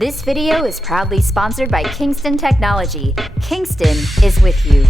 This video is proudly sponsored by Kingston Technology. Kingston is with you.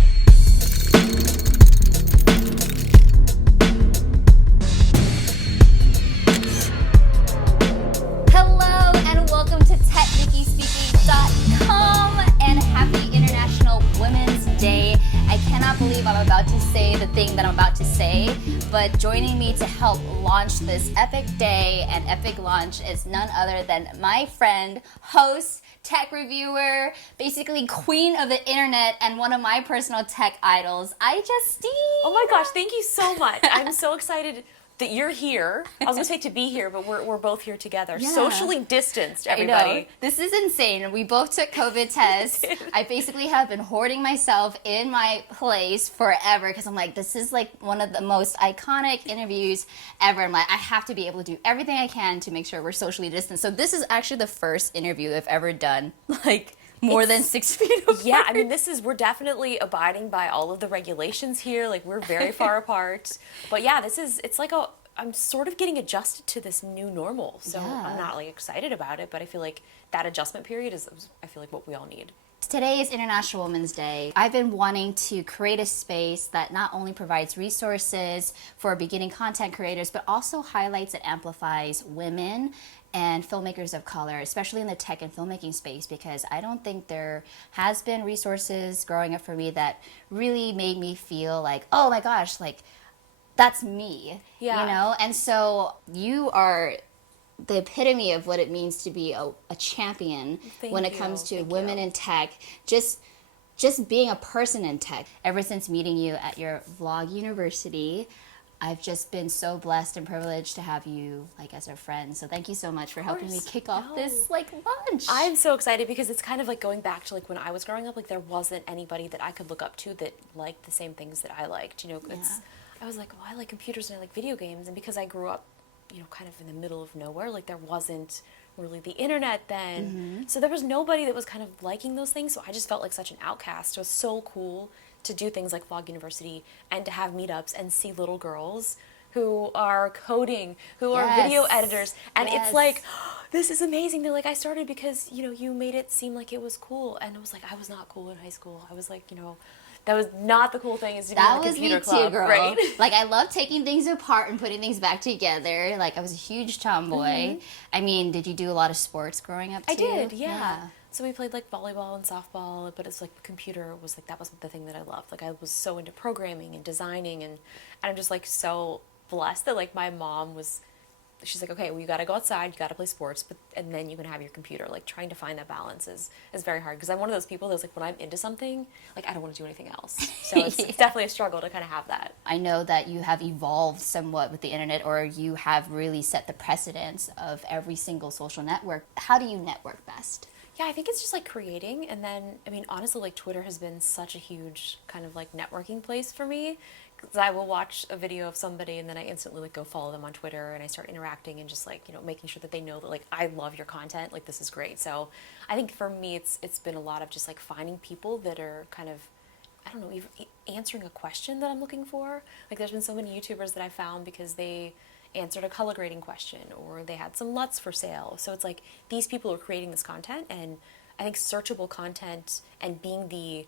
Hello and welcome to TechNickiSpeaking.com and happy International Women's Day. I cannot believe I'm about to say the thing that I'm about to say, but joining me to help launch this epic day and epic launch is none other than my friend, host, tech reviewer, basically queen of the internet and one of my personal tech idols, iJustine. Oh my gosh, thank you so much. I'm so excited that you're here. I was gonna say to be here, but we're both here together. Yeah. Socially distanced, everybody. I know. This is insane. We both took COVID tests. I basically have been hoarding myself in my place forever because I'm like, this is like one of the most iconic interviews ever. I'm like, I have to be able to do everything I can to make sure we're socially distant. So this is actually the first interview I've ever done, like more than 6 feet apart. Yeah, I mean, we're definitely abiding by all of the regulations here. Like, we're very far apart. But yeah, it's like I'm sort of getting adjusted to this new normal. So yeah. I'm not like excited about it, but I feel like that adjustment period is, I feel like, what we all need. Today is International Women's Day. I've been wanting to create a space that not only provides resources for beginning content creators, but also highlights and amplifies women and filmmakers of color, especially in the tech and filmmaking space, because I don't think there has been resources growing up for me that really made me feel like, oh my gosh, like that's me, yeah. You know? And so you are the epitome of what it means to be a champion when it comes to women in tech, just being a person in tech. Ever since meeting you at your vlog university, I've just been so blessed and privileged to have you like as a friend. So thank you so much for helping me kick off this like launch. I'm so excited because it's kind of like going back to like when I was growing up, like there wasn't anybody that I could look up to that liked the same things that I liked. You know, I was like, oh, I like computers and I like video games, and because I grew up, you know, kind of in the middle of nowhere, like there wasn't really the internet then. So there was nobody that was kind of liking those things. So I just felt like such an outcast. It was so cool to do things like Vlog University and to have meetups and see little girls who are coding, who are video editors. And it's like, oh, this is amazing. They're like, I started because, you know, you made it seem like it was cool. And it was like, I was not cool in high school. I was like, you know, that was not the cool thing is to be in a computer club. That was me too, girl. Right? Like, I love taking things apart and putting things back together. Like, I was a huge tomboy. I mean, did you do a lot of sports growing up too? I did, yeah. So we played like volleyball and softball, but it's like computer was like, that was the thing that I loved. Like I was so into programming and designing, and I'm just like so blessed that like my mom was, she's like, okay, well you gotta go outside, you gotta play sports, and then you can have your computer. Like trying to find that balance is very hard because I'm one of those people that's like when I'm into something, like I don't want to do anything else. So it's definitely a struggle to kind of have that. I know that you have evolved somewhat with the internet, or you have really set the precedence of every single social network. How do you network best? Yeah, I think it's just like creating, and then, I mean, honestly, like Twitter has been such a huge kind of like networking place for me, because I will watch a video of somebody and then I instantly like go follow them on Twitter and I start interacting and just like, you know, making sure that they know that like I love your content, like this is great. So I think for me it's been a lot of just like finding people that are kind of, I don't know, even answering a question that I'm looking for. Like there's been so many YouTubers that I found because they answered a color grading question or they had some LUTs for sale. So it's like these people are creating this content, and I think searchable content and being the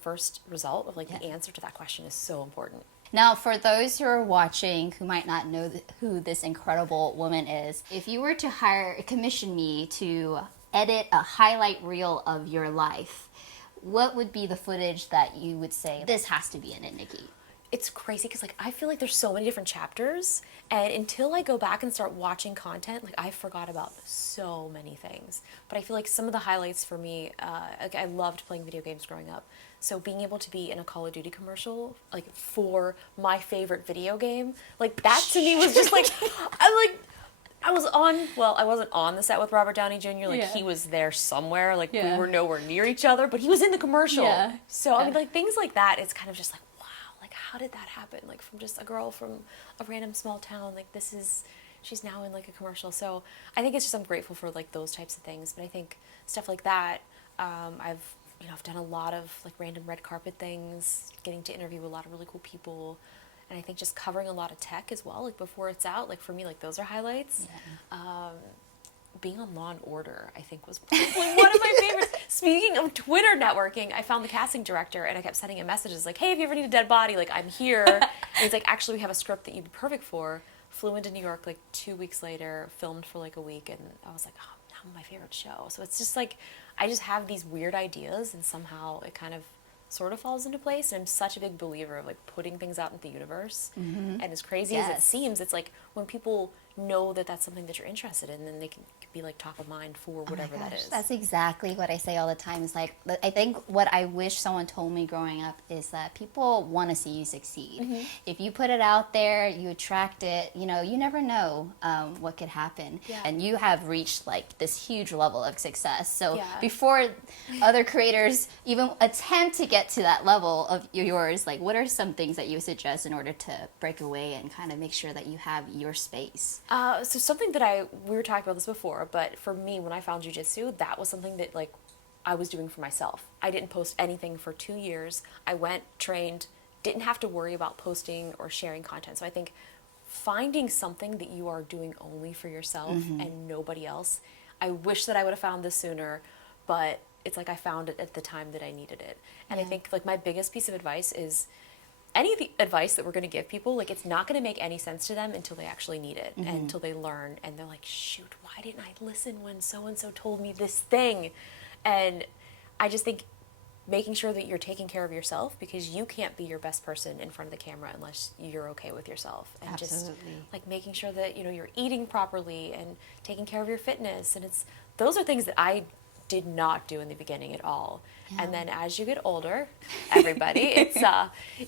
first result of like the answer to that question is so important. Now, for those who are watching who might not know who this incredible woman is, if you were to commission me to edit a highlight reel of your life, what would be the footage that you would say, this has to be in it, Nicki? It's crazy because like I feel like there's so many different chapters, and until I go back and start watching content, like I forgot about so many things. But I feel like some of the highlights for me, like I loved playing video games growing up. So being able to be in a Call of Duty commercial, like for my favorite video game, like that to me was just like, I wasn't on the set with Robert Downey Jr. Like he was there somewhere, like we were nowhere near each other, but he was in the commercial. So I mean, like things like that, it's kind of just like, how did that happen? Like from just a girl from a random small town, like she's now in like a commercial. So I think it's just, I'm grateful for like those types of things. But I think stuff like that, I've done a lot of like random red carpet things, getting to interview a lot of really cool people. And I think just covering a lot of tech as well, like before it's out, like for me, like those are highlights. being on Law and Order, I think, was probably one of my favorites. Speaking of Twitter networking, I found the casting director and I kept sending him messages like, hey, if you ever need a dead body, like, I'm here. And he's like, actually, we have a script that you'd be perfect for. Flew into New York like 2 weeks later, filmed for like a week, and I was like, oh, now my favorite show. So it's just like, I just have these weird ideas and somehow it kind of sort of falls into place. And I'm such a big believer of like putting things out into the universe. And as crazy as it seems, it's like when people know that that's something that you're interested in, then they can be like top of mind for whatever that is. That's exactly what I say all the time. Is like, I think what I wish someone told me growing up is that people want to see you succeed. If you put it out there, you attract it, you know, you never know what could happen. And you have reached like this huge level of success. So before other creators even attempt to get to that level of yours, like what are some things that you suggest in order to break away and kind of make sure that you have your space? So something that we were talking about this before, but for me, when I found jiu-jitsu, that was something that like I was doing for myself. I didn't post anything for 2 years. I went, trained, didn't have to worry about posting or sharing content. So I think finding something that you are doing only for yourself and nobody else. I wish that I would have found this sooner, but it's like I found it at the time that I needed it. And I think like my biggest piece of advice is any of the advice that we're going to give people, like it's not going to make any sense to them until they actually need it and until they learn and they're like, shoot, why didn't I listen when so-and-so told me this thing? And I just think making sure that you're taking care of yourself, because you can't be your best person in front of the camera unless you're okay with yourself. And just like making sure that, you know, you're eating properly and taking care of your fitness. And those are things that I did not do in the beginning at all. And then as you get older, everybody,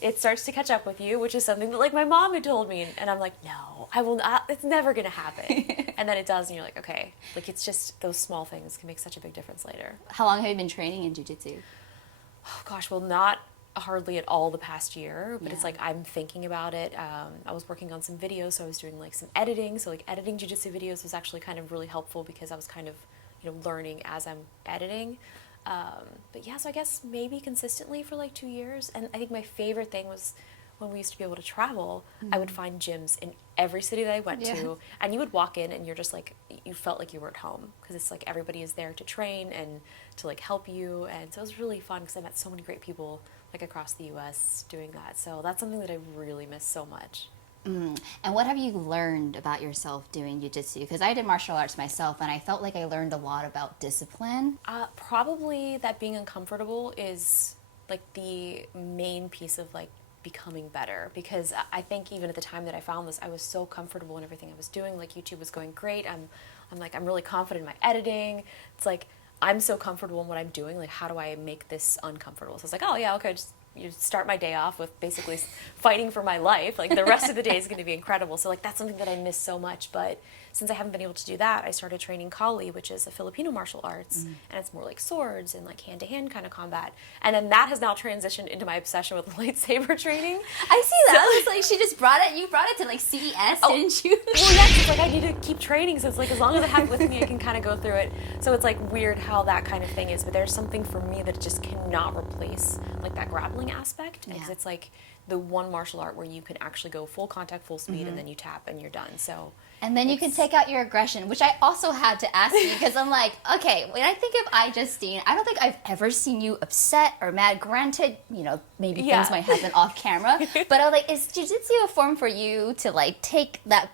it starts to catch up with you, which is something that like my mom had told me, and I'm like, no, I will not, it's never gonna happen. And then it does, and you're like, okay, like it's just those small things can make such a big difference later. How long have you been training in jiu-jitsu? Oh gosh, well, not hardly at all the past year, but it's like I'm thinking about it. I was working on some videos, so I was doing like some editing. So like editing jiu-jitsu videos was actually kind of really helpful because I was kind of, you know, learning as I'm editing. But yeah, so I guess maybe consistently for like 2 years. And I think my favorite thing was when we used to be able to travel, I would find gyms in every city that I went to, and you would walk in and you're just like, you felt like you were at home, because it's like everybody is there to train and to like help you. And so it was really fun because I met so many great people like across the US doing that. So that's something that I really miss so much. And what have you learned about yourself doing jiu-jitsu? Because I did martial arts myself, and I felt like I learned a lot about discipline. Probably that being uncomfortable is like the main piece of like becoming better, because I think even at the time that I found this, I was so comfortable in everything I was doing. Like YouTube was going great. I'm really confident in my editing. It's like I'm so comfortable in what I'm doing. Like, how do I make this uncomfortable? So it's like, oh yeah, okay, just you start my day off with basically fighting for my life. Like the rest of the day is going to be incredible. So like that's something that I miss so much. But since I haven't been able to do that, I started training Kali, which is a Filipino martial arts, and it's more like swords and like hand-to-hand kind of combat. And then that has now transitioned into my obsession with lightsaber training. I see that. I was like, she just brought it. You brought it to like CES, didn't you? Well, yeah, it's like I need to keep training. So it's like as long as I have it with me, I can kind of go through it. So it's like weird how that kind of thing is. But there's something for me that just cannot replace like that grappling aspect, because it's like the one martial art where you can actually go full contact, full speed, and then you tap and you're done. So and then you can take out your aggression, which I also had to ask you, because I'm like, okay, when I think of iJustine, I don't think I've ever seen you upset or mad. Granted, you know, maybe things might happen off camera, but I was like, is jiu-jitsu a form for you to like take that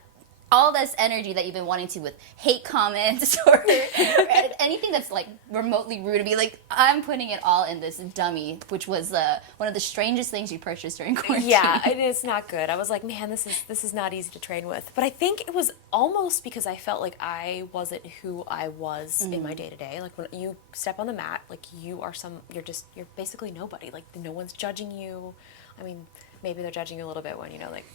all this energy that you've been wanting to with hate comments or anything that's like remotely rude, to be like, I'm putting it all in this dummy, which was one of the strangest things you purchased during quarantine. Yeah, it's not good. I was like, man, this is not easy to train with. But I think it was almost because I felt like I wasn't who I was in my day-to-day. Like when you step on the mat, like you're basically nobody. Like no one's judging you. I mean, maybe they're judging you a little bit when, you know, like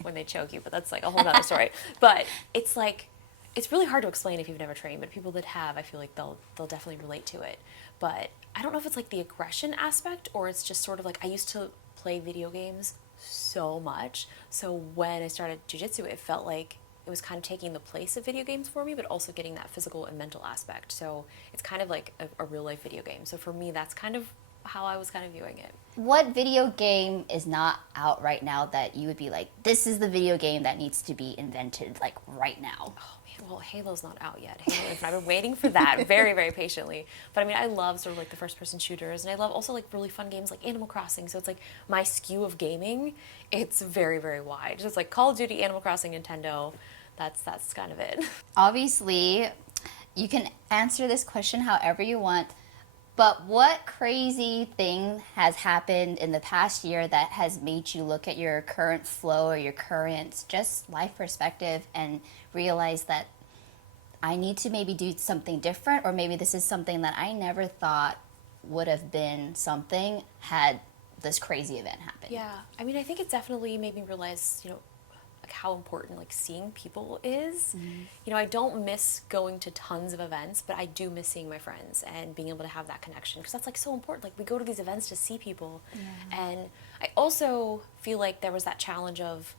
when they choke you, but that's like a whole nother story. But it's like, it's really hard to explain if you've never trained, but people that have, I feel like they'll definitely relate to it. But I don't know if it's like the aggression aspect, or it's just sort of like, I used to play video games so much. So when I started jiu-jitsu, it felt like it was kind of taking the place of video games for me, but also getting that physical and mental aspect. So it's kind of like a real life video game. So for me, that's kind of how I was kind of viewing it. What video game is not out right now that you would be like, this is the video game that needs to be invented, like, right now? Oh man, well, Halo's not out yet. I've been waiting for that very, very patiently. But I mean, I love sort of like the first-person shooters, and I love also like really fun games like Animal Crossing. So it's like my skew of gaming, it's very, very wide. So it's like Call of Duty, Animal Crossing, Nintendo. That's kind of it. Obviously, you can answer this question however you want, but what crazy thing has happened in the past year that has made you look at your current flow or your current just life perspective and realize that I need to maybe do something different, or maybe this is something that I never thought would have been something had this crazy event happened? Yeah, I mean, I think it definitely made me realize, like how important like seeing people is. I don't miss going to tons of events, but I do miss seeing my friends and being able to have that connection, because that's like so important. Like we go to these events to see people. And I also feel like there was that challenge of,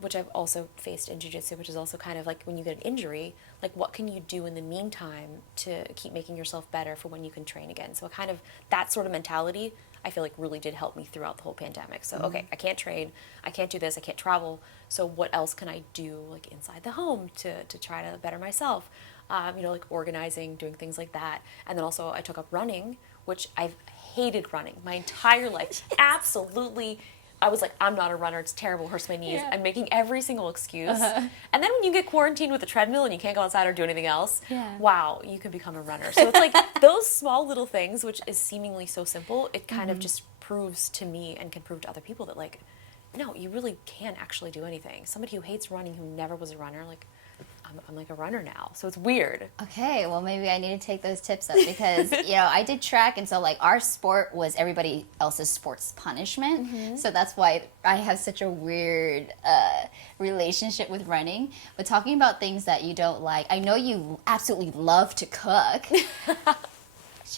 which I've also faced in jiu-jitsu, which is also kind of like when you get an injury, like what can you do in the meantime to keep making yourself better for when you can train again? So kind of that sort of mentality, I feel like really did help me throughout the whole pandemic. So, okay, I can't train, I can't do this, I can't travel, so what else can I do like inside the home to try to better myself? Like organizing, doing things like that. And then also I took up running, which I've hated running my entire life. Absolutely. I was like, I'm not a runner, it's terrible, hurts my knees. I'm making every single excuse. And then when you get quarantined with a treadmill and you can't go outside or do anything else, wow, you can become a runner. So it's like those small little things, which is seemingly so simple, it kind of just proves to me and can prove to other people that like, no, you really can actually do anything. Somebody who hates running, who never was a runner, like, I'm like a runner now. So it's weird. Okay, well, maybe I need to take those tips up because, I did track, and so, like, our sport was everybody else's sport's punishment. So that's why I have such a weird relationship with running. But talking about things that you don't like, I know you absolutely love to cook. She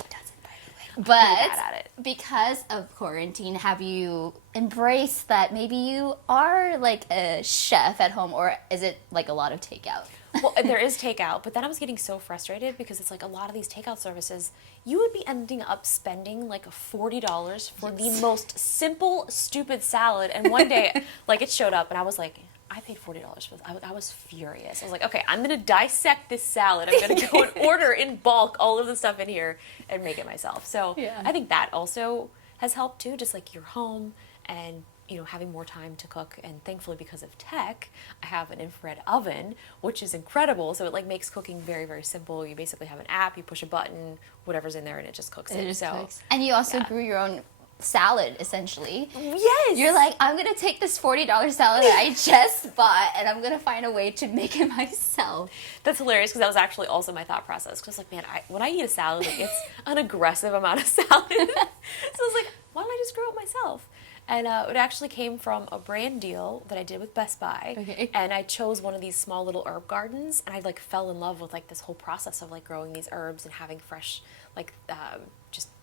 doesn't, by the way. But I'm pretty bad at it. Because of quarantine, have you embraced that maybe you are, like, a chef at home, or is it, like, a lot of takeout? Well, there is takeout, but then I was getting so frustrated because it's like a lot of these takeout services, you would be ending up spending like $40 for the most simple, stupid salad. And one day, like it showed up and I was like, I paid $40 for this. I was furious. I was like, okay, I'm going to dissect this salad. I'm going to go and order in bulk all of the stuff in here and make it myself. So I think that also has helped too, just like you're home and having more time to cook. And thankfully, because of tech, I have an infrared oven, which is incredible. So it like makes cooking very, very simple. You basically have an app, you push a button, whatever's in there, and it just cooks it. Cooks. And you also grew your own salad, essentially. Yes! You're like, I'm going to take this $40 salad that I just bought, and I'm going to find a way to make it myself. That's hilarious, because that was actually also my thought process. Because, like, man, when I eat a salad, like, it's an aggressive amount of salad. So I was like, why don't I just grow it myself? And it actually came from a brand deal that I did with Best Buy. Okay. And I chose one of these small little herb gardens, and I like fell in love with like this whole process of like growing these herbs and having fresh, like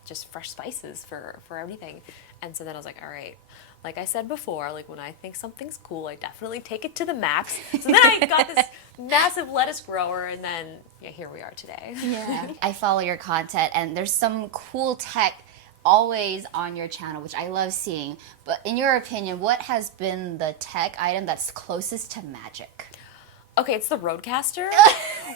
just fresh spices for everything. And so then I was like, all right, like I said before, like when I think something's cool, I definitely take it to the max. So then I got this massive lettuce grower, and then here we are today. Yeah. I follow your content, and there's some cool tech always on your channel, which I love seeing. But in your opinion, what has been the tech item that's closest to magic? Okay, it's the Rodecaster.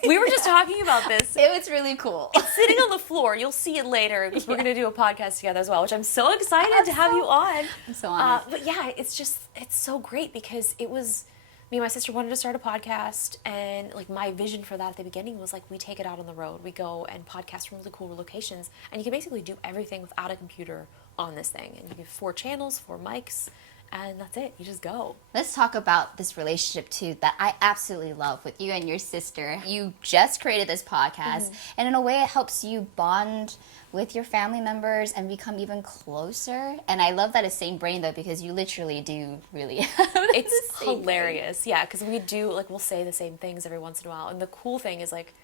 We were just talking about this. It was really cool. It's sitting on the floor. You'll see it later because we're going to do a podcast together as well, which I'm so excited to have you on. I'm so honored. But yeah, it's so great because it was, me and my sister wanted to start a podcast, and like my vision for that at the beginning was like we take it out on the road. We go and podcast from really cool locations, and you can basically do everything without a computer on this thing. And you have 4 channels, 4 mics, and that's it. You just go. Let's talk about this relationship too that I absolutely love with you and your sister. You just created this podcast, and in a way it helps you bond with your family members and become even closer. And I love that it's same brain though, because you literally do really have It's hilarious. Brain. Yeah, because we do, like, we'll say the same things every once in a while. And the cool thing is, like,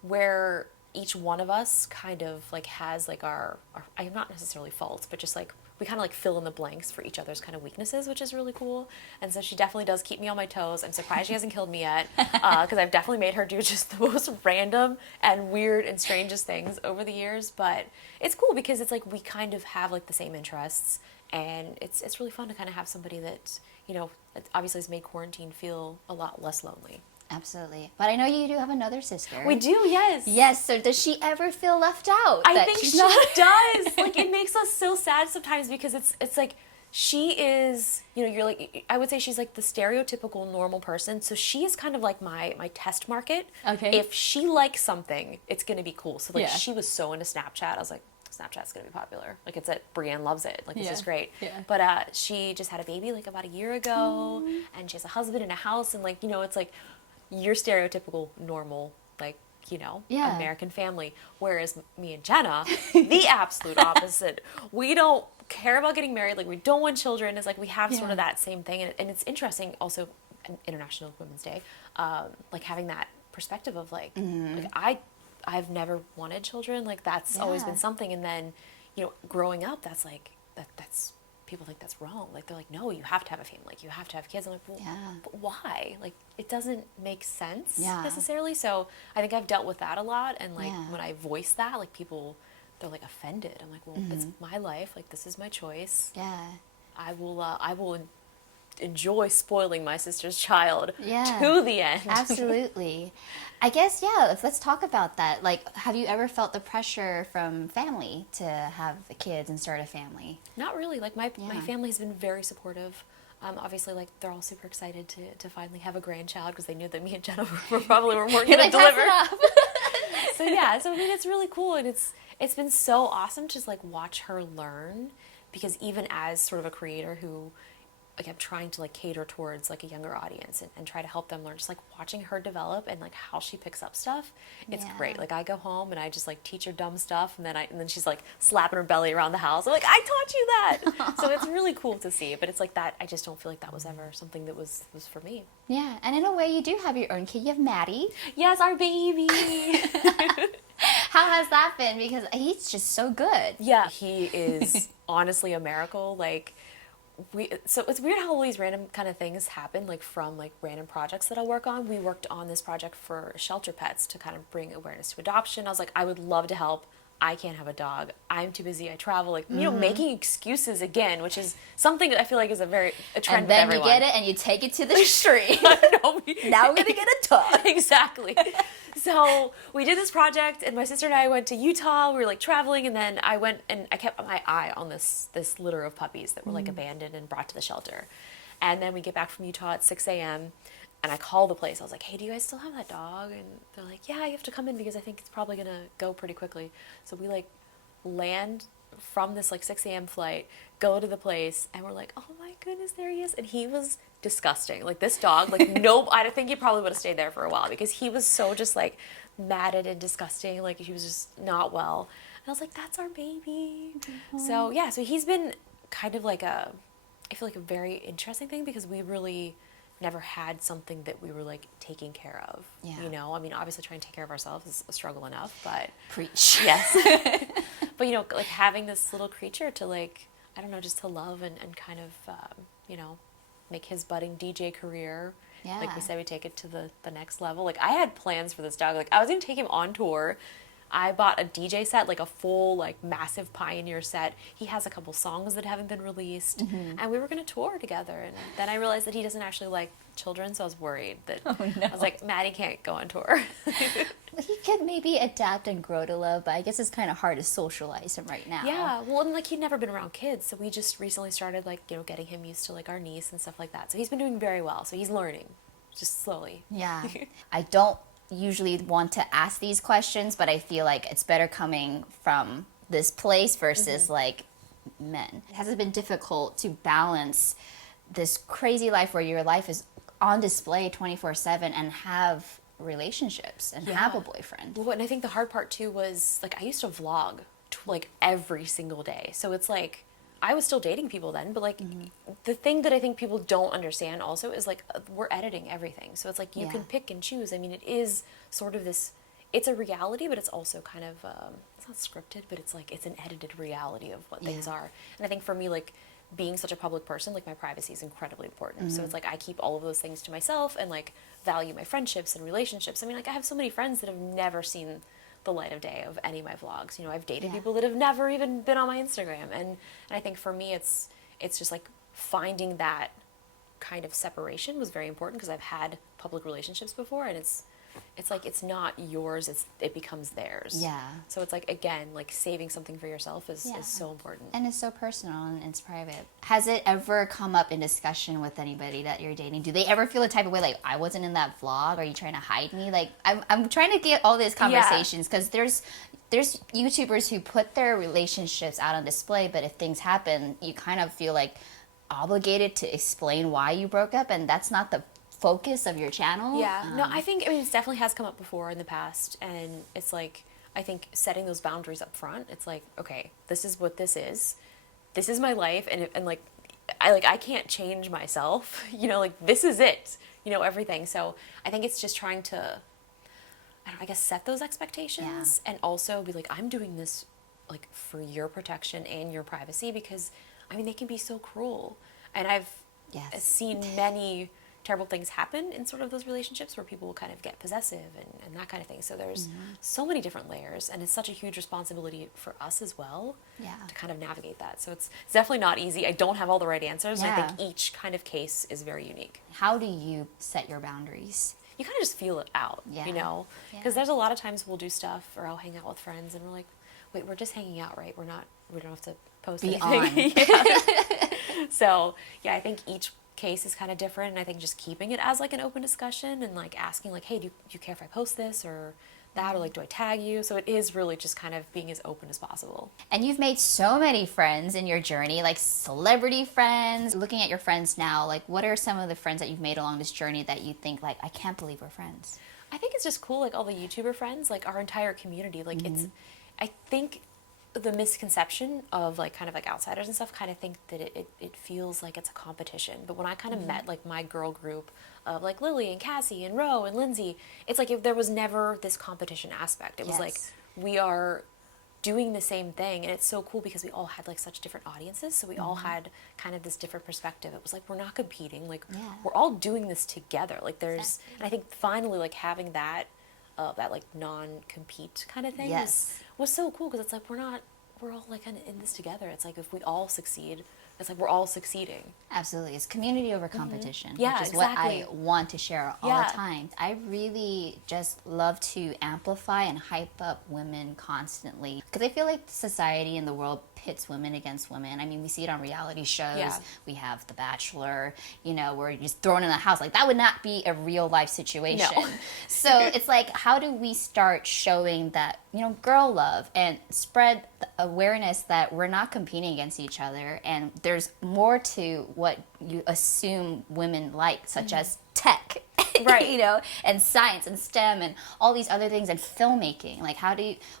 where each one of us kind of like has like our I'm not necessarily faults, but just like we kind of like fill in the blanks for each other's kind of weaknesses, which is really cool. And so she definitely does keep me on my toes. I'm surprised she hasn't killed me yet, because I've definitely made her do just the most random and weird and strangest things over the years. But it's cool because it's like we kind of have like the same interests, and it's really fun to kind of have somebody that, you know, obviously has made quarantine feel a lot less lonely. Absolutely. But I know you do have another sister. We do, yes. Yes, so does she ever feel left out? I think she does. Like, it makes us so sad sometimes because it's like she is, you know, you're like, I would say she's like the stereotypical normal person. So she is kind of like my test market. Okay. If she likes something, it's going to be cool. So like Yeah. she was so into Snapchat. I was like, Snapchat's going to be popular. Like, it's at Brienne loves it. Like, this Yeah. is great. Yeah. But she just had a baby like about a year ago, and she has a husband and a house, and like, you know, it's like your stereotypical normal, like, you know, Yeah. American family. Whereas me and Jenna, the absolute opposite. We don't care about getting married. Like, we don't want children. It's like we have sort of that same thing. And it's interesting also, International Women's Day, like having that perspective of like, like I've never wanted children. Like, that's always been something. And then, you know, growing up, that's like, that's, people think that's wrong. Like, they're like, no, you have to have a family. Like, you have to have kids. I'm like, well, but why? Like, it doesn't make sense necessarily. So I think I've dealt with that a lot. And like, when I voice that, like, people, they're like offended. I'm like, well, it's my life. Like, this is my choice. Yeah. I will enjoy spoiling my sister's child Yeah. to the end. Absolutely. I guess, yeah, let's talk about that. Like, have you ever felt the pressure from family to have kids and start a family? Not really. Like, my family's been very supportive. Obviously, like, they're all super excited to finally have a grandchild because they knew that me and Jenna were probably weren't going to deliver. So yeah, so I mean, it's really cool, and it's been so awesome to just like watch her learn, because even as sort of a creator who, like, I'm trying to like cater towards like a younger audience and try to help them learn, just like watching her develop and like how she picks up stuff, it's great. Like, I go home and I just like teach her dumb stuff, and then she's like slapping her belly around the house. I'm like, I taught you that. So it's really cool to see, but it's like that, I just don't feel like that was ever something that was for me. Yeah, and in a way, you do have your own kid. You have Matty. Yes, our baby. How has that been? Because he's just so good. Yeah, he is honestly a miracle. Like, so it's weird how all these random kind of things happen, like from like random projects that I work on. We worked on this project for shelter pets to kind of bring awareness to adoption. I was like, I would love to help. I can't have a dog. I'm too busy. I travel. Like, you know, making excuses again, which is something that I feel like is a trend. And then with everyone. you get it and you take it to the street. No, Now we're going to get a dog. Exactly. So we did this project, and my sister and I went to Utah. We were like traveling, and then I went and I kept my eye on this litter of puppies that were like abandoned and brought to the shelter. And then we get back from Utah at 6 a.m. and I call the place. I was like, hey, do you guys still have that dog? And they're like, yeah, you have to come in because I think it's probably going to go pretty quickly. So we like land from this like 6 a.m. flight, go to the place, and we're like, oh my goodness, there he is. And he was disgusting. Like, this dog, like, no, I think he probably would have stayed there for a while because he was so just like matted and disgusting. Like, he was just not well. And I was like, that's our baby. So yeah, so he's been kind of like I feel like a very interesting thing because we really never had something that we were like taking care of. Yeah. You know, I mean, obviously trying to take care of ourselves is a struggle enough, but Preach. yes. But, you know, like having this little creature to like, I don't know, just to love and kind of, you know, make his budding DJ career. Yeah. Like we said, we take it to the next level. Like, I had plans for this dog. Like, I was going to take him on tour. I bought a DJ set, like a full, like, massive Pioneer set. He has a couple songs that haven't been released. And we were going to tour together. And then I realized that he doesn't actually like children, so I was worried that I was like, Matty can't go on tour. He could maybe adapt and grow to love, but I guess it's kind of hard to socialize him right now. Yeah, well, and like he'd never been around kids, so we just recently started like, you know, getting him used to like our niece and stuff like that. So he's been doing very well. So he's learning, just slowly. Yeah. I don't usually want to ask these questions, but I feel like it's better coming from this place versus like men. Has it been difficult to balance this crazy life where your life is on display 24/7 and have relationships and have a boyfriend? Well, and I think the hard part too was like I used to vlog like every single day. So it's like I was still dating people then, but like the thing that I think people don't understand also is like we're editing everything. So it's like you can pick and choose. I mean, it is sort of this it's a reality, but it's also kind of it's not scripted, but it's like it's an edited reality of what things are. And I think for me, like being such a public person, like my privacy is incredibly important. So it's like I keep all of those things to myself and like value my friendships and relationships. I mean, like I have so many friends that have never seen the light of day of any of my vlogs. You know, I've dated people that have never even been on my Instagram, and I think for me, it's just like finding that kind of separation was very important because I've had public relationships before, and it's like it's not yours, it becomes theirs. Yeah. So it's like, again, like saving something for yourself is so important. And it's so personal and it's private. Has it ever come up in discussion with anybody that you're dating? Do they ever feel a type of way like, I wasn't in that vlog? Are you trying to hide me? Like, I'm trying to get all these conversations because there's YouTubers who put their relationships out on display, but if things happen, you kind of feel like obligated to explain why you broke up, and that's not the focus of your channel. No, I think, I mean, it definitely has come up before in the past, and it's like, I think setting those boundaries up front, it's like, okay, this is what this is my life, and like I can't change myself, you know, like this is it, you know, everything. So I think it's just trying to, I guess, set those expectations and also be like, I'm doing this like for your protection and your privacy, because I mean, they can be so cruel, and I've seen many terrible things happen in sort of those relationships where people will kind of get possessive and that kind of thing. So there's so many different layers, and it's such a huge responsibility for us as well to kind of navigate that. So it's definitely not easy. I don't have all the right answers. I think each kind of case is very unique. How do you set your boundaries? You kind of just feel it out, you know, because there's a lot of times we'll do stuff, or I'll hang out with friends and we're like, wait, we're just hanging out, right? We don't have to post anything. So I think each case is kind of different, and I think just keeping it as like an open discussion and like asking like, hey, do you care if I post this or that, or like, do I tag you? So it is really just kind of being as open as possible. And you've made so many friends in your journey, like celebrity friends. Looking at your friends now, like what are some of the friends that you've made along this journey that you think like, I can't believe we're friends? I think it's just cool, like all the YouTuber friends, like our entire community, like it's, I think the misconception of like kind of like outsiders and stuff kind of think that it feels like it's a competition. But when I kind of met like my girl group of like Lily and Cassie and Ro and Lindsay, it's like if there was never this competition aspect. It was like we are doing the same thing, and it's so cool because we all had like such different audiences, so we all had kind of this different perspective. It was like we're not competing, like we're all doing this together. Like there's and I think finally like having that that like non-compete kind of thing was so cool, because it's like we're all like kind of in this together. It's like if we all succeed, it's like we're all succeeding. Absolutely. It's community over competition, Yeah, which is what I want to share all the time. I really just love to amplify and hype up women constantly, because I feel like society and the world pits women against women. I mean, we see it on reality shows. We have The Bachelor, you know, we're just thrown in the house. Like, that would not be a real life situation. No. So it's like, how do we start showing that, you know, girl love, and spread the awareness that we're not competing against each other, and there's more to what you assume women like, such as tech, right? You know, and science and STEM and all these other things, and filmmaking. Like,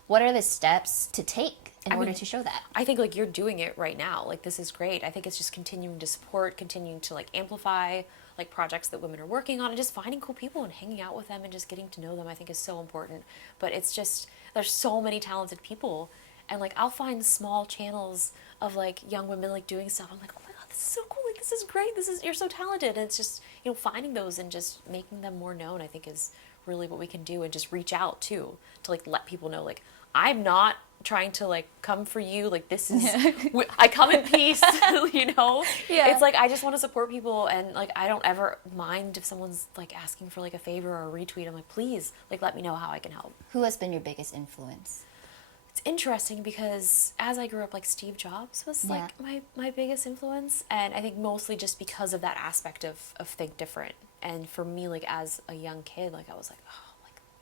what are the steps to take in order to show that? I think like you're doing it right now. Like, this is great. I think it's just continuing to support, continuing to like amplify like projects that women are working on, and just finding cool people and hanging out with them and just getting to know them, I think is so important. But it's just, there's so many talented people, and like I'll find small channels of like young women like doing stuff. I'm like, oh my god, this is so cool, like this is great, you're so talented. And it's just, you know, finding those and just making them more known, I think is really what we can do, and just reach out to like let people know, like, I'm not trying to like come for you, like this is I come in peace. You know, it's like I just want to support people, and like I don't ever mind if someone's like asking for like a favor or a retweet. I'm like, please, like let me know how I can help. Who has been your biggest influence? It's interesting because as I grew up, like Steve Jobs was like my biggest influence, and I think mostly just because of that aspect of think different. And for me, like as a young kid, like I was like, oh,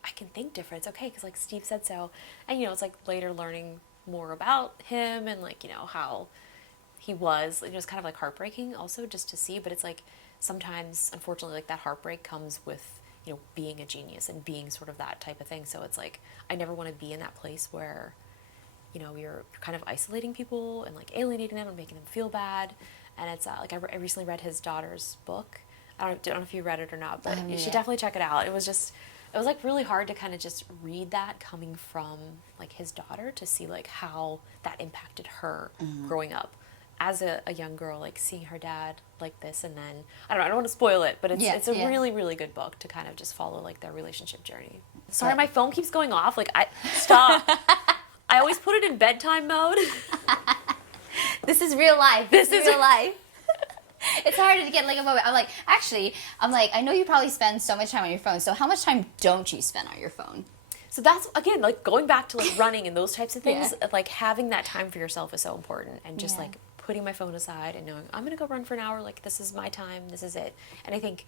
I can think different. It's okay, because like Steve said so. And you know, it's like later learning more about him and like, you know, how he was. It was kind of like heartbreaking also just to see. But it's like sometimes, unfortunately, like that heartbreak comes with, you know, being a genius and being sort of that type of thing. So it's like I never want to be in that place where, you know, you're kind of isolating people and like alienating them and making them feel bad. And it's like I recently read his daughter's book. I don't know if you read it or not, but you should definitely check it out. It was just it was like really hard to kind of just read that coming from like his daughter, to see like how that impacted her growing up as a young girl, like seeing her dad like this. And then I don't want to spoil it, but it's a really, really good book to kind of just follow like their relationship journey. Sorry, my phone keeps going off. Like, stop. I always put it in bedtime mode. This is real life. This is real life. It's harder to get like a moment. I'm like, I know you probably spend so much time on your phone. So how much time don't you spend on your phone? So that's, again, like going back to like running and those types of things, like having that time for yourself is so important. And just like putting my phone aside and knowing I'm going to go run for an hour. Like, this is my time. This is it. And I think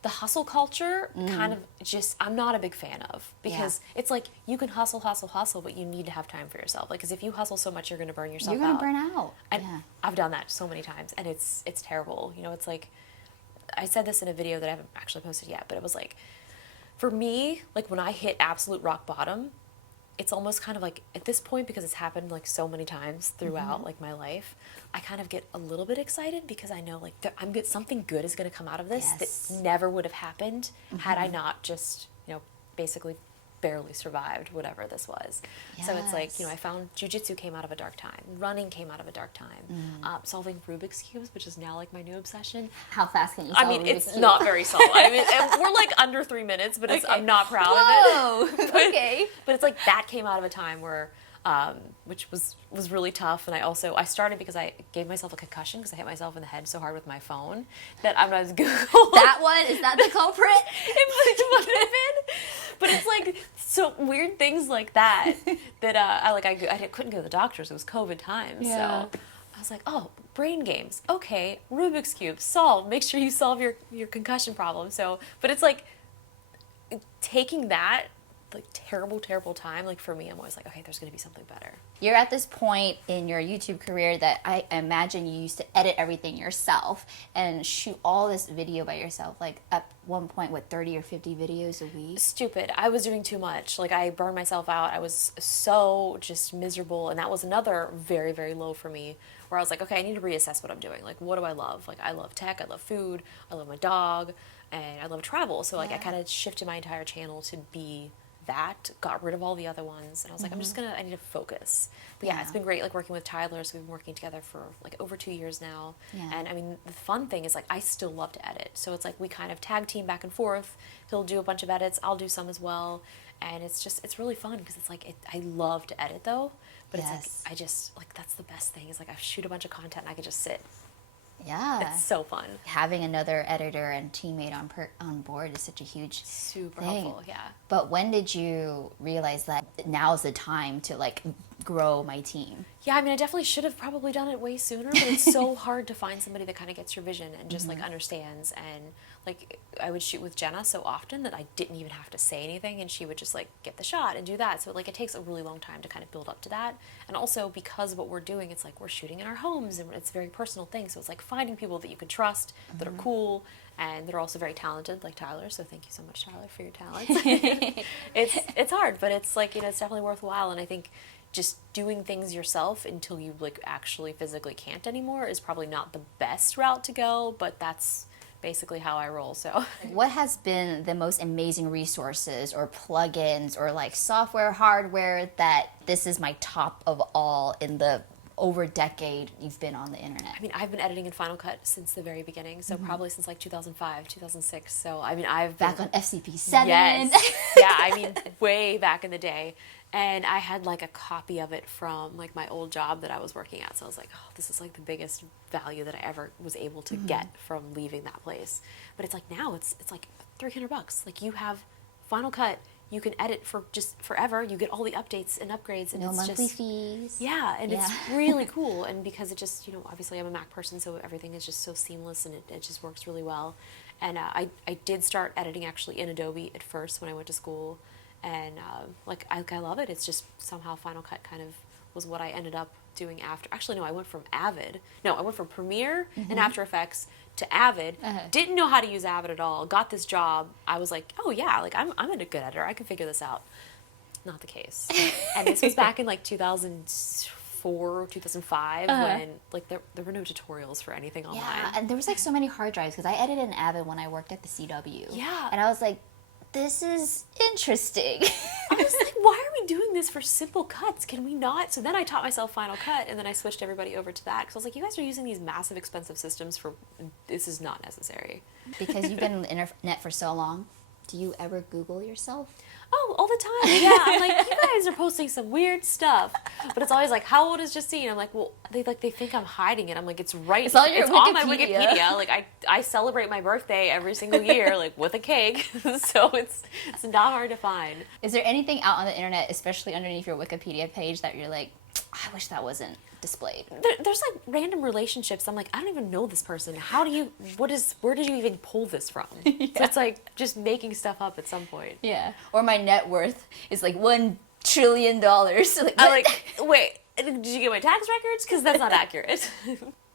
the hustle culture kind of just, I'm not a big fan of, because it's like you can hustle, but you need to have time for yourself. Like, because if you hustle so much, you're going to burn yourself out. You're going to burn out. And I've done that so many times, and it's terrible. You know, it's like, I said this in a video that I haven't actually posted yet, but it was like, for me, like when I hit absolute rock bottom, it's almost kind of like at this point, because it's happened like so many times throughout like my life, I kind of get a little bit excited because I know like something good is going to come out of this that never would have happened had I not just, you know, basically barely survived whatever this was. So it's like, you know, I found jujitsu came out of a dark time, running came out of a dark time, solving Rubik's cubes, which is now like my new obsession. How fast can you solve Rubik's it's cube? not very solved. I mean, we're like under 3 minutes, but I'm not proud of it. Okay. But it's like that came out of a time where, which was really tough. And I started because I gave myself a concussion because I hit myself in the head so hard with my phone that I'm not as good. That one? Is that the culprit? It might have been. But it's like so weird things like that that I couldn't go to the doctors. It was COVID times. So I was like, oh, brain games. Okay, Rubik's Cube, solved. Make sure you solve your concussion problem. So, but it's like taking that like terrible time, like for me, I'm always like, okay, there's gonna be something better. You're at this point in your YouTube career that I imagine you used to edit everything yourself and shoot all this video by yourself, like at one point, what, 30 or 50 videos a week? Stupid. I was doing too much. Like, I burned myself out. I was so just miserable, and that was another very, very low for me, where I was like, okay, I need to reassess what I'm doing. Like, what do I love? Like, I love tech, I love food, I love my dog, and I love travel. So, like, I kind of shifted my entire channel to be that, got rid of all the other ones, and I was like, I need to focus. But yeah, it's been great, like working with Tyler. So we've been working together for like over 2 years now. And I mean, the fun thing is like I still love to edit. So it's like we kind of tag team back and forth. He'll do a bunch of edits, I'll do some as well, and it's really fun because it's like I love to edit though, but it's like I just like that's the best thing is like I shoot a bunch of content and I can just sit. Yeah. It's so fun. Having another editor and teammate on board is such a huge Super thing. helpful, yeah. But when did you realize that now's the time to like grow my team? Yeah, I mean, I definitely should have probably done it way sooner, but it's so hard to find somebody that kind of gets your vision and just like understands. And like I would shoot with Jenna so often that I didn't even have to say anything, and she would just like get the shot and do that. So like it takes a really long time to kind of build up to that. And also because of what we're doing, it's like we're shooting in our homes and it's a very personal thing. So it's like finding people that you can trust, that are cool, and they're also very talented, like Tyler. So thank you so much, Tyler, for your talents. It's hard, but it's like, you know, it's definitely worthwhile. And I think just doing things yourself until you like actually physically can't anymore is probably not the best route to go, but that's basically how I roll. So what has been the most amazing resources or plugins or like software, hardware that this is my top of all in the over decade you've been on the internet? I mean, I've been editing in Final Cut since the very beginning, so probably since like 2005, 2006. So I mean, I've back on FCP7. Yes. Yeah, I mean, way back in the day. And I had like a copy of it from like my old job that I was working at. So I was like, oh, this is like the biggest value that I ever was able to get from leaving that place. But it's like now it's like $300. Like you have Final Cut, you can edit for just forever. You get all the updates and upgrades, and No it's monthly just fees. yeah, and it's really cool. And because it just, you know, obviously I'm a Mac person, so everything is just so seamless and it just works really well. And I did start editing actually in Adobe at first when I went to school. And like I love it. It's just somehow Final Cut kind of was what I ended up doing after. Actually, no, I went from Premiere and After Effects to Avid. Didn't know how to use Avid at all. Got this job. I was like, oh yeah, like I'm a good editor. I can figure this out. Not the case. And this was back in like 2005, 2004, 2005 when like there were no tutorials for anything online. Yeah, and there was like so many hard drives because I edited an Avid when I worked at the CW. Yeah. And I was like, this is interesting. I was like, why are we doing this for simple cuts? Can we not? So then I taught myself Final Cut, and then I switched everybody over to that because I was like, you guys are using these massive, expensive systems for this is not necessary. Because you've been on the internet for so long, do you ever Google yourself? Oh, all the time. Yeah, I'm like, you guys are posting some weird stuff, but it's always like, how old is Justine? I'm like, well, they think I'm hiding it. I'm like, it's right. It's on your on my Wikipedia. Like I celebrate my birthday every single year, like with a cake. So it's not hard to find. Is there anything out on the internet, especially underneath your Wikipedia page, that you're like, I wish that wasn't displayed? There's like random relationships. I'm like, I don't even know this person. Where did you even pull this from? Yeah. So it's like just making stuff up at some point. Yeah. Or my net worth is like $1 trillion. Like, I'm like, wait, did you get my tax records? Because that's not accurate.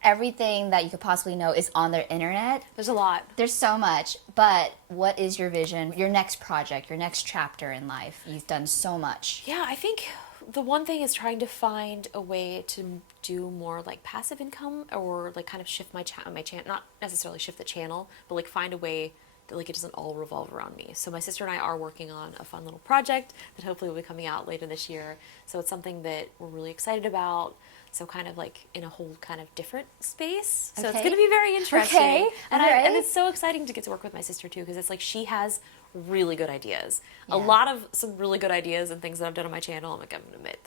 Everything that you could possibly know is on the internet. There's a lot. There's so much. But what is your vision, your next project, your next chapter in life? You've done so much. Yeah, I think the one thing is trying to find a way to do more like passive income, or like kind of shift my channel, not necessarily shift the channel, but like find a way that like it doesn't all revolve around me. So my sister and I are working on a fun little project that hopefully will be coming out later this year. So it's something that we're really excited about. So kind of like in a whole kind of different space. So it's going to be very interesting. Okay. And it's so exciting to get to work with my sister too, because it's like she has really good ideas. Yeah. A lot of some really good ideas and things that I've done on my channel. I'm going to admit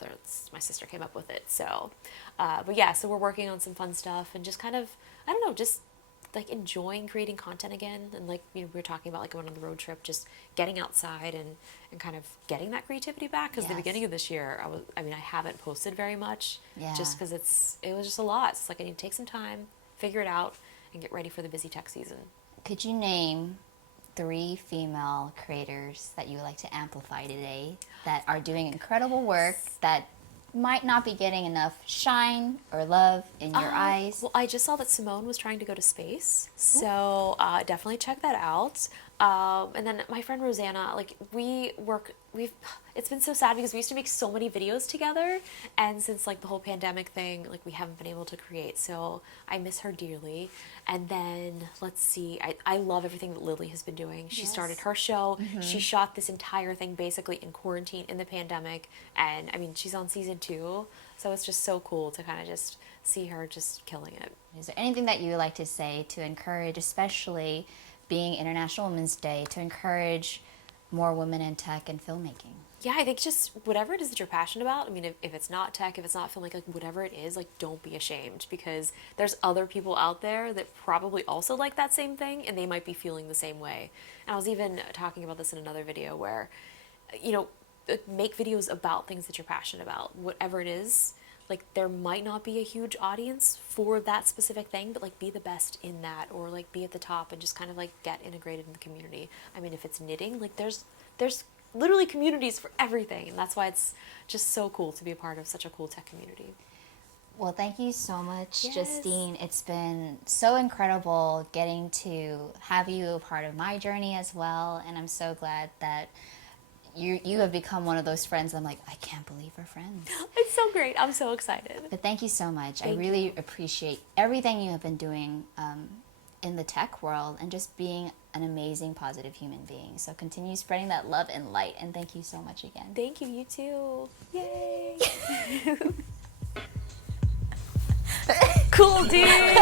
my sister came up with it. So, but yeah, so we're working on some fun stuff and just kind of, I don't know, just like enjoying creating content again. And like, you know, we were talking about like going on the road trip, just getting outside and kind of getting that creativity back. Because the beginning of this year, I haven't posted very much just because it was just a lot. It's like I need to take some time, figure it out, and get ready for the busy tech season. Could you name 3 female creators that you would like to amplify today that are doing incredible work that might not be getting enough shine or love in your eyes? Well, I just saw that Simone was trying to go to space, so definitely check that out. And then my friend Rosanna, like it's been so sad because we used to make so many videos together, and since like the whole pandemic thing, like we haven't been able to create, so I miss her dearly. And then let's see, I love everything that Lily has been doing. She started her show. She shot this entire thing basically in quarantine in the pandemic, and I mean she's on season 2, so it's just so cool to kind of just see her just killing it. Is there anything that you would like to say to encourage, especially being International Women's Day, to encourage more women in tech and filmmaking? Yeah, I think just whatever it is that you're passionate about. I mean, if it's not tech, if it's not filmmaking, like whatever it is, like don't be ashamed, because there's other people out there that probably also like that same thing, and they might be feeling the same way. And I was even talking about this in another video where, you know, make videos about things that you're passionate about, whatever it is. Like there might not be a huge audience for that specific thing, but like be the best in that, or like be at the top and just kind of like get integrated in the community. I mean, if it's knitting, like there's literally communities for everything, and that's why it's just so cool to be a part of such a cool tech community. Well, thank you so much, Justine. It's been so incredible getting to have you a part of my journey as well, and I'm so glad that you have become one of those friends I'm like, I can't believe we're friends. It's so great. I'm so excited. But thank you so much. Thank I really appreciate everything you have been doing in the tech world, and just being an amazing, positive human being. So continue spreading that love and light, and thank you so much again. Thank you, you too. Yay. Cool, dude.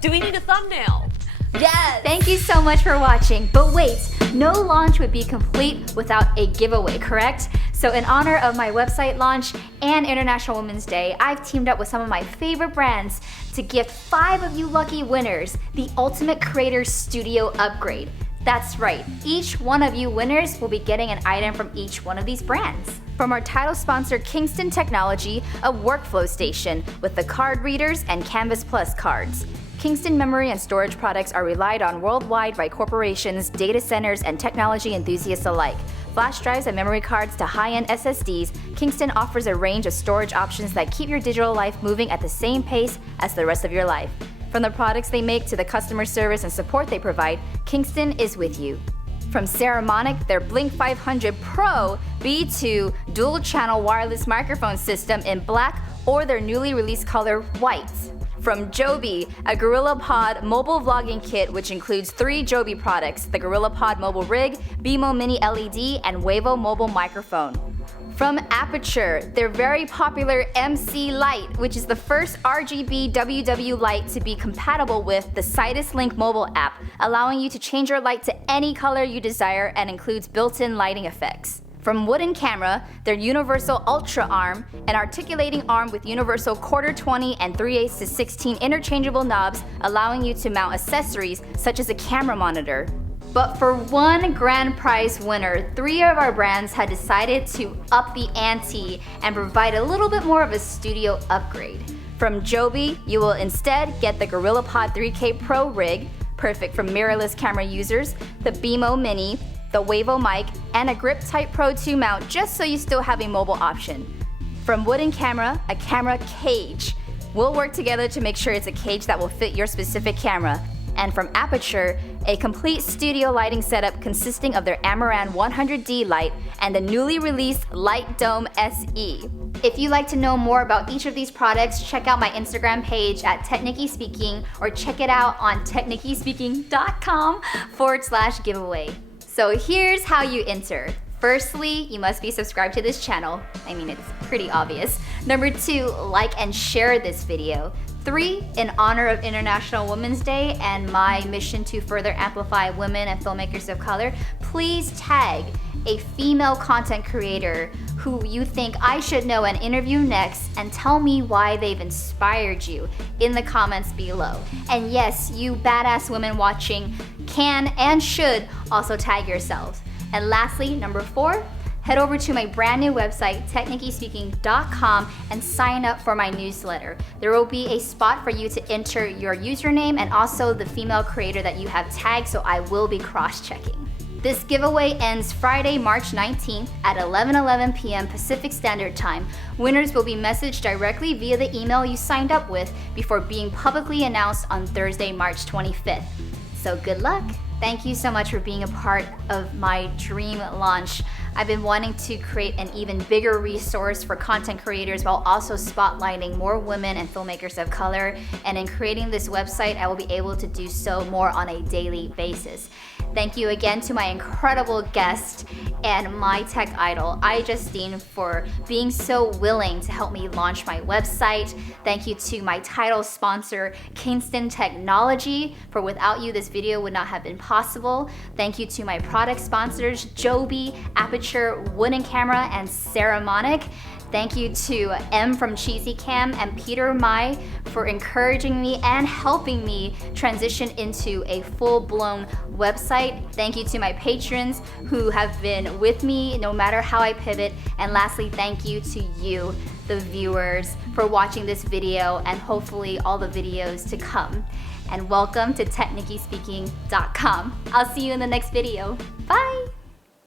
Do we need a thumbnail? Yes! Thank you so much for watching. But wait, no launch would be complete without a giveaway, correct? So in honor of my website launch and International Women's Day, I've teamed up with some of my favorite brands to gift 5 of you lucky winners the Ultimate Creator Studio upgrade. That's right, each one of you winners will be getting an item from each one of these brands. From our title sponsor Kingston Technology, a workflow station with the card readers and Canvas Plus cards. Kingston memory and storage products are relied on worldwide by corporations, data centers, and technology enthusiasts alike. Flash drives and memory cards to high-end SSDs, Kingston offers a range of storage options that keep your digital life moving at the same pace as the rest of your life. From the products they make to the customer service and support they provide, Kingston is with you. From Saramonic, their Blink 500 Pro B2 dual-channel wireless microphone system in black or their newly released color, white. From Joby, a GorillaPod mobile vlogging kit which includes 3 Joby products, the GorillaPod mobile rig, BMO Mini LED, and Wavo mobile microphone. From Aperture, their very popular MC light, which is the first RGB WW light to be compatible with the Sidus Link mobile app, allowing you to change your light to any color you desire and includes built-in lighting effects. From Wooden Camera, their universal ultra arm, an articulating arm with universal 1/4-20 and 3/8 to 16 interchangeable knobs, allowing you to mount accessories such as a camera monitor. But for one grand prize winner, 3 of our brands had decided to up the ante and provide a little bit more of a studio upgrade. From Joby, you will instead get the GorillaPod 3K Pro rig, perfect for mirrorless camera users, the BMO Mini, the Wavo mic, and a Grip Type Pro 2 mount just so you still have a mobile option. From Wooden Camera, a camera cage. We'll work together to make sure it's a cage that will fit your specific camera. And from Aperture, a complete studio lighting setup consisting of their Amaran 100D light and the newly released Light Dome SE. If you'd like to know more about each of these products, check out my Instagram page at TechNicki Speaking or check it out on technikkispeaking.com/giveaway. So here's how you enter. Firstly, you must be subscribed to this channel. I mean, it's pretty obvious. Number 2, like and share this video. 3, in honor of International Women's Day and my mission to further amplify women and filmmakers of color, please tag a female content creator who you think I should know and interview next and tell me why they've inspired you in the comments below. And yes, you badass women watching can and should also tag yourselves. And lastly, number 4, head over to my brand new website, TechNickiSpeaking.com, and sign up for my newsletter. There will be a spot for you to enter your username and also the female creator that you have tagged, so I will be cross-checking. This giveaway ends Friday, March 19th at 11:11 p.m. Pacific Standard Time. Winners will be messaged directly via the email you signed up with before being publicly announced on Thursday, March 25th. So good luck! Thank you so much for being a part of my dream launch. I've been wanting to create an even bigger resource for content creators while also spotlighting more women and filmmakers of color. And in creating this website, I will be able to do so more on a daily basis. Thank you again to my incredible guest and my tech idol, iJustine, for being so willing to help me launch my website. Thank you to my title sponsor, Kingston Technology, for without you, this video would not have been possible. Thank you to my product sponsors, Joby, Aperture, Wooden Camera, and Saramonic. Thank you to M from Cheesy Cam and Peter Mai for encouraging me and helping me transition into a full-blown website. Thank you to my patrons who have been with me no matter how I pivot. And lastly, thank you to you, the viewers, for watching this video and hopefully all the videos to come. And welcome to TechNickiSpeaking.com. I'll see you in the next video. Bye!